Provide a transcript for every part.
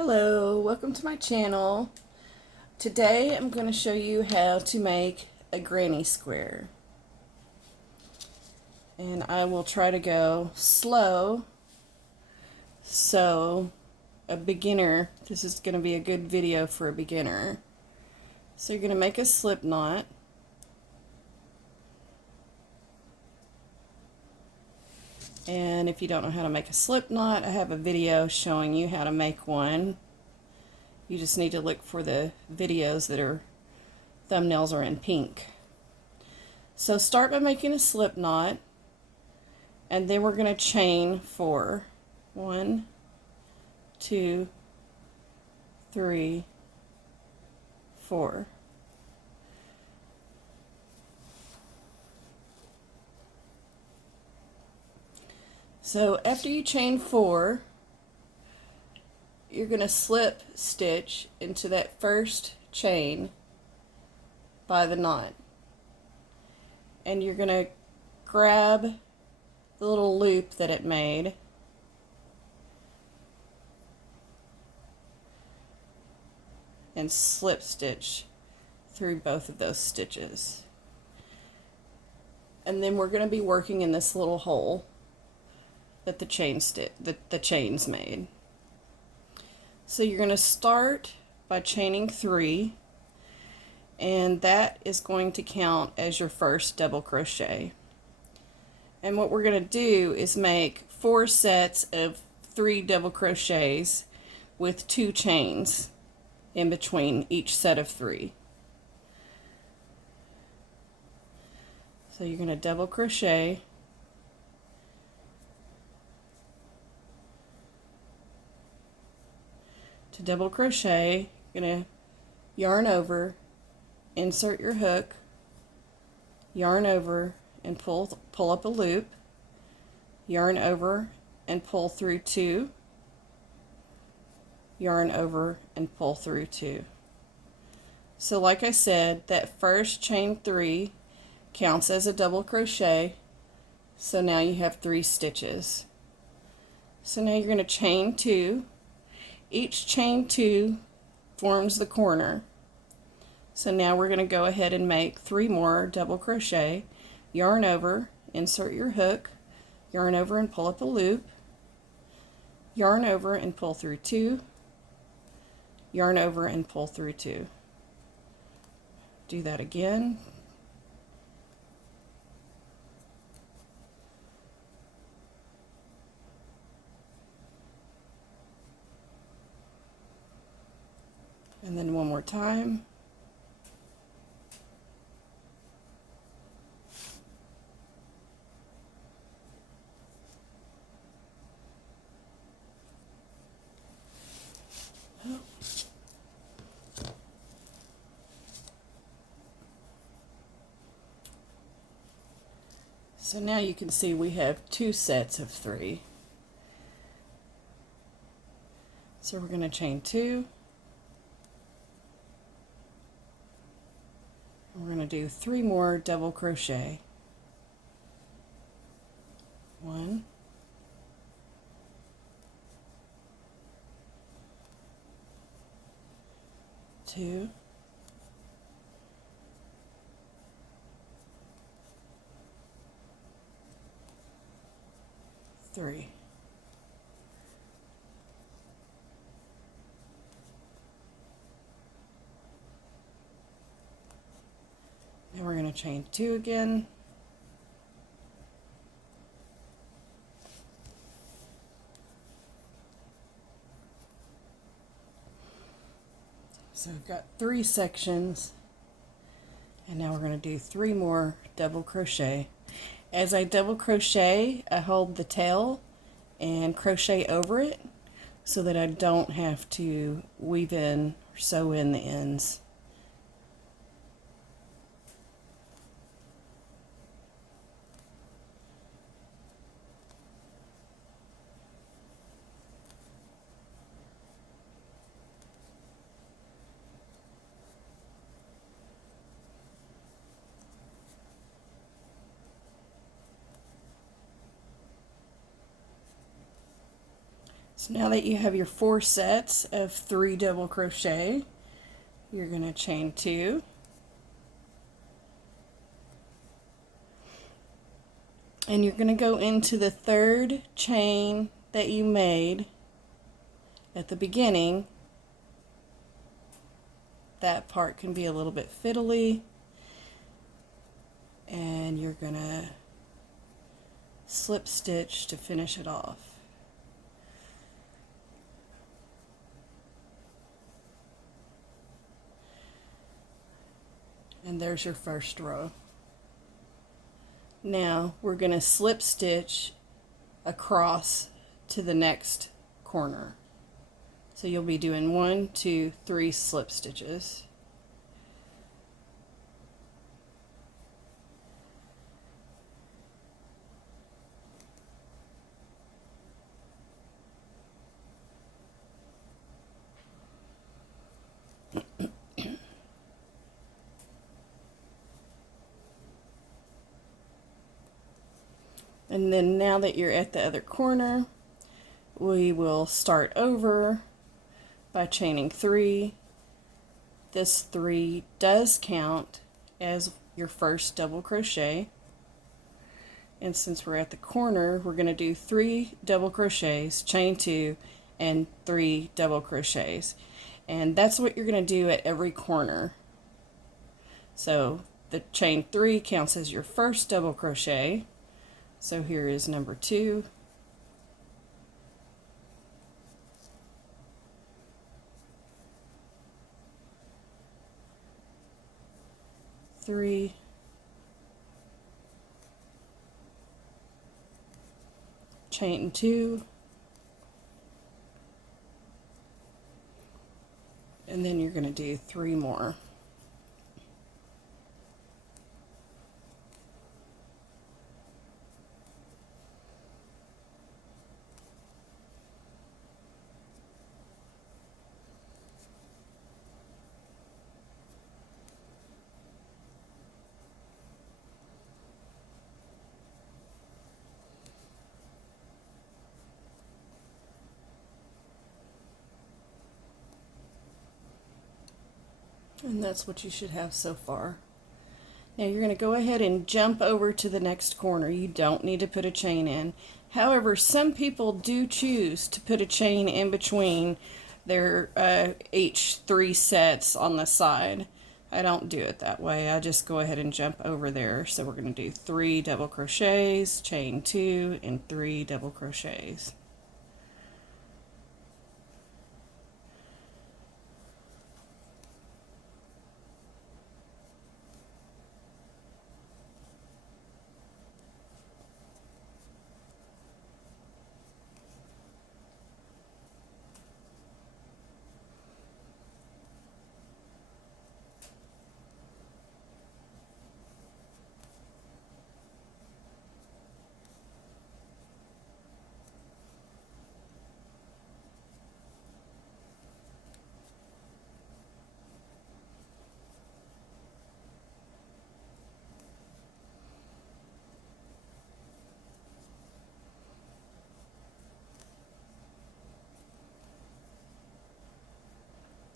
Hello, welcome to my channel. Today I'm going to show you how to make a granny square. And I will try to go slow so this is going to be a good video for a beginner. So you're going to make a slip knot. And if you don't know how to make a slip knot, I have a video showing you how to make one. You just need to look for the videos that are thumbnails are in pink. So start by making a slip knot, and then we're going to chain 4. 1, 2, 3, 4. So after you chain 4, you're going to slip stitch into that first chain by the knot. And you're going to grab the little loop that it made and slip stitch through both of those stitches. And then we're going to be working in this little hole that the chain's made. So you're going to start by chaining 3, and that is going to count as your first double crochet. And what we're going to do is make 4 sets of 3 double crochets with 2 chains in between each set of 3. So you're going to double crochet, to double crochet, you're going to yarn over, insert your hook, yarn over and pull up a loop, yarn over and pull through 2, yarn over and pull through 2. So like I said, that first chain 3 counts as a double crochet, so now you have 3 stitches. So now you're going to chain 2. Each chain 2 forms the corner. So now we're going to go ahead and make 3 more double crochet, yarn over, insert your hook, yarn over and pull up a loop, yarn over and pull through 2, yarn over and pull through 2. Do that again. And then one more time. Oh. So now you can see we have 2 sets of 3. So we're going to chain 2. We're going to do 3 more double crochet. 1, 2, 3. Now we're going to chain 2 again. So I've got 3 sections, and now we're going to do 3 more double crochet. As I double crochet, I hold the tail and crochet over it so that I don't have to weave in or sew in the ends. So now that you have your 4 sets of 3 double crochet, you're going to chain 2, and you're going to go into the 3rd chain that you made at the beginning. That part can be a little bit fiddly, and you're going to slip stitch to finish it off. And there's your first row. Now we're going to slip stitch across to the next corner. So you'll be doing 1, 2, 3 slip stitches. And then now that you're at the other corner, we will start over by chaining 3. This 3 does count as your first double crochet. And since we're at the corner, we're going to do 3 double crochets, chain 2, and 3 double crochets. And that's what you're going to do at every corner. So the chain 3 counts as your first double crochet. So here is number 2. Three, chain 2, and then you're going to do 3 more. And that's what you should have so far. Now you're going to go ahead and jump over to the next corner. You don't need to put a chain in. However, some people do choose to put a chain in between their each 3 sets on the side. I don't do it that way. I just go ahead and jump over there. So we're going to do 3 double crochets, chain 2, and 3 double crochets.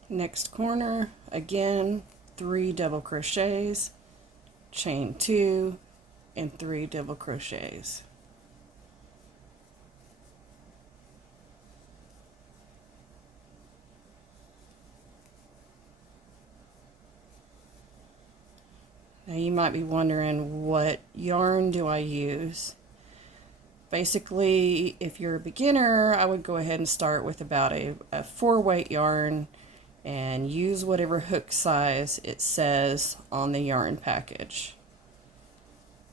Next corner, again, 3 double crochets, chain 2, and 3 double crochets. Now you might be wondering, what yarn do I use? Basically, if you're a beginner, I would go ahead and start with about a 4-weight yarn and use whatever hook size it says on the yarn package.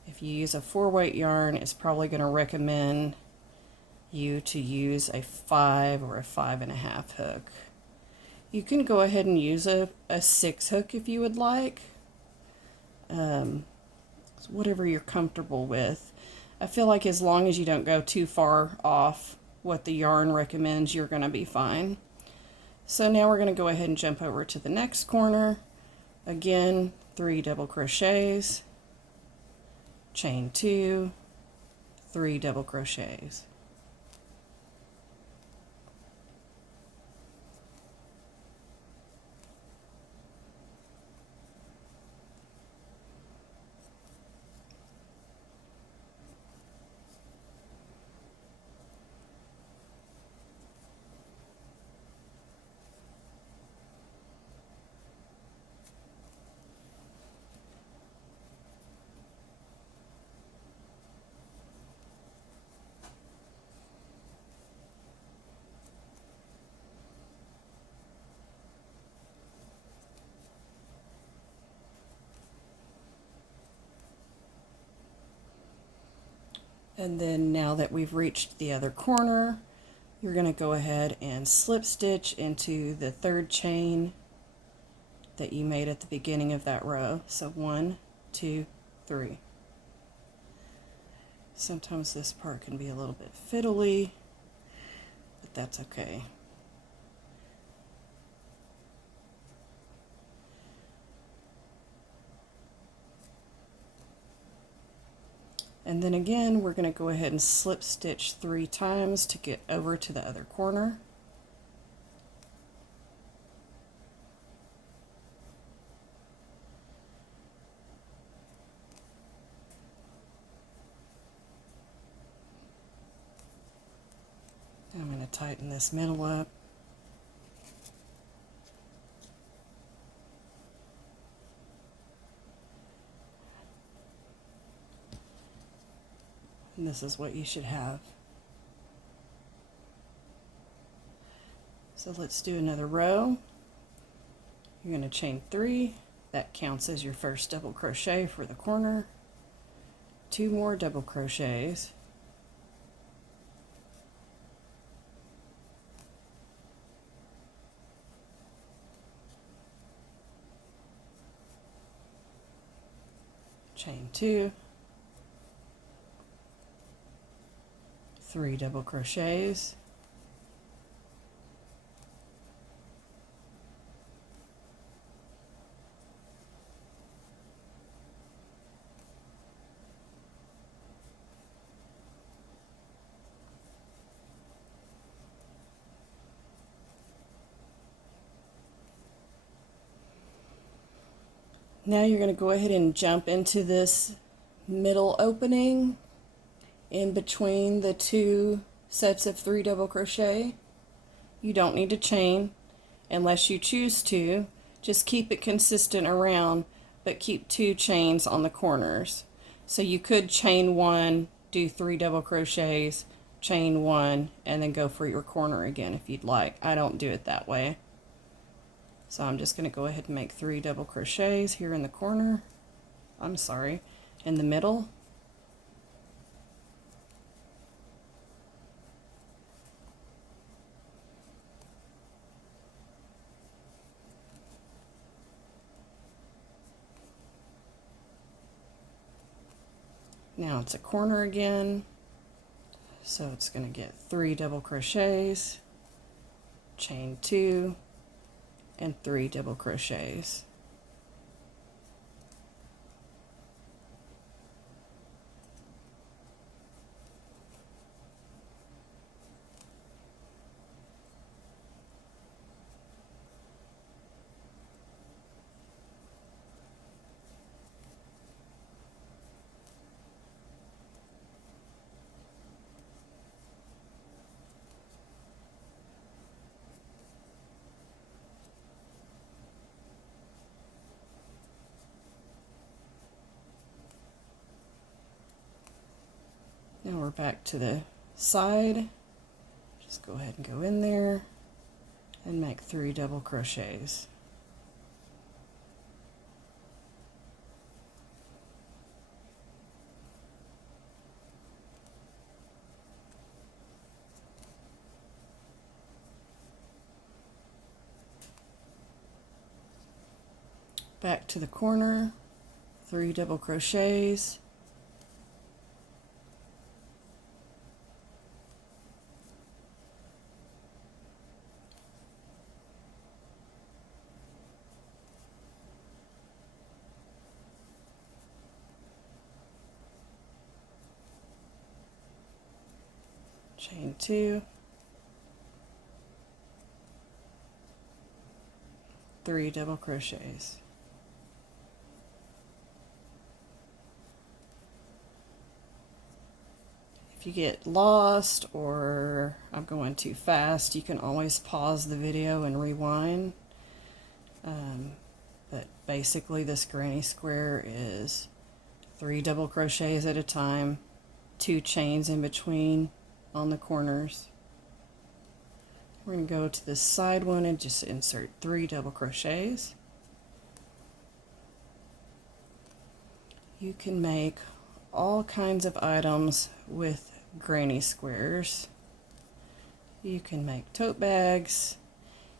If you use a 4-weight yarn, it's probably going to recommend you to use a 5 or a 5.5 hook. You can go ahead and use a 6 hook if you would like. Whatever you're comfortable with. I feel like as long as you don't go too far off what the yarn recommends, you're going to be fine. So now we're going to go ahead and jump over to the next corner. Again, 3 double crochets, chain 2, 3 double crochets. And then now that we've reached the other corner, you're going to go ahead and slip stitch into the third chain that you made at the beginning of that row. So 1, 2, 3. Sometimes this part can be a little bit fiddly, but that's okay. And then again, we're going to go ahead and slip stitch 3 times to get over to the other corner. I'm going to tighten this middle up. And this is what you should have. So let's do another row. You're going to chain 3. That counts as your first double crochet for the corner. 2 more double crochets. Chain 2. 3 double crochets. Now you're going to go ahead and jump into this middle opening in between the 2 sets of 3 double crochet. You don't need to chain unless you choose to. Just keep it consistent around, but keep 2 chains on the corners. So you could chain 1, do 3 double crochets, chain 1, and then go for your corner again if you'd like. I don't do it that way. So I'm just going to go ahead and make 3 double crochets here in the corner. I'm sorry, in the middle. Now it's a corner again, so it's going to get 3 double crochets, chain 2, and 3 double crochets. Now we're back to the side. Just go ahead and go in there and make 3 double crochets. Back to the corner, 3 double crochets. Chain 2, 3 double crochets. If you get lost or I'm going too fast, you can always pause the video and rewind. But basically this granny square is 3 double crochets at a time, 2 chains in between on the corners. We're going to go to this side one and just insert 3 double crochets. You can make all kinds of items with granny squares. You can make tote bags.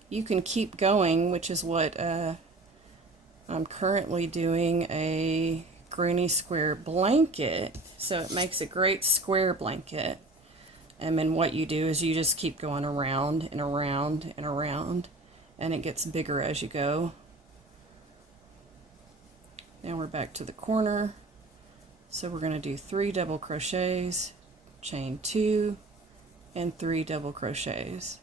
You can keep going, which is what I'm currently doing, a granny square blanket. So it makes a great square blanket. And then what you do is you just keep going around and around and around, and it gets bigger as you go. Now we're back to the corner. So we're going to do 3 double crochets, chain 2, and 3 double crochets.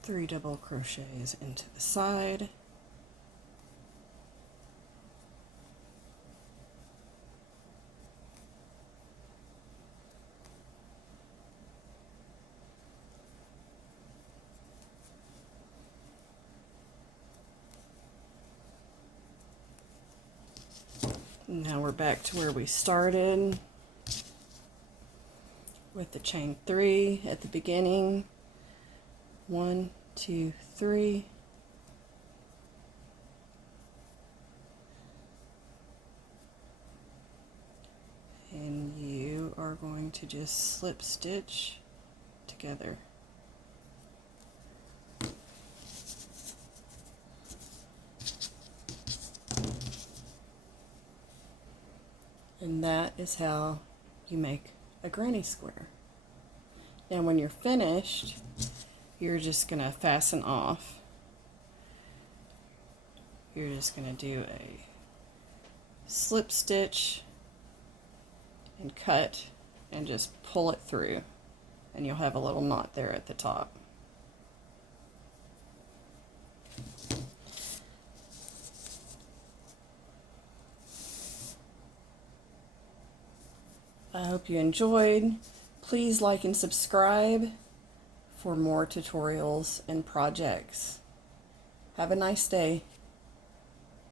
Three double crochets into the side. Now we're back to where we started with the chain 3 at the beginning. 1, 2, 3. And you are going to just slip stitch together. And that is how you make a granny square. And when you're finished, you're just going to fasten off. You're just going to do a slip stitch and cut and just pull it through, and you'll have a little knot there at the top. I hope you enjoyed. Please like and subscribe for more tutorials and projects. Have a nice day.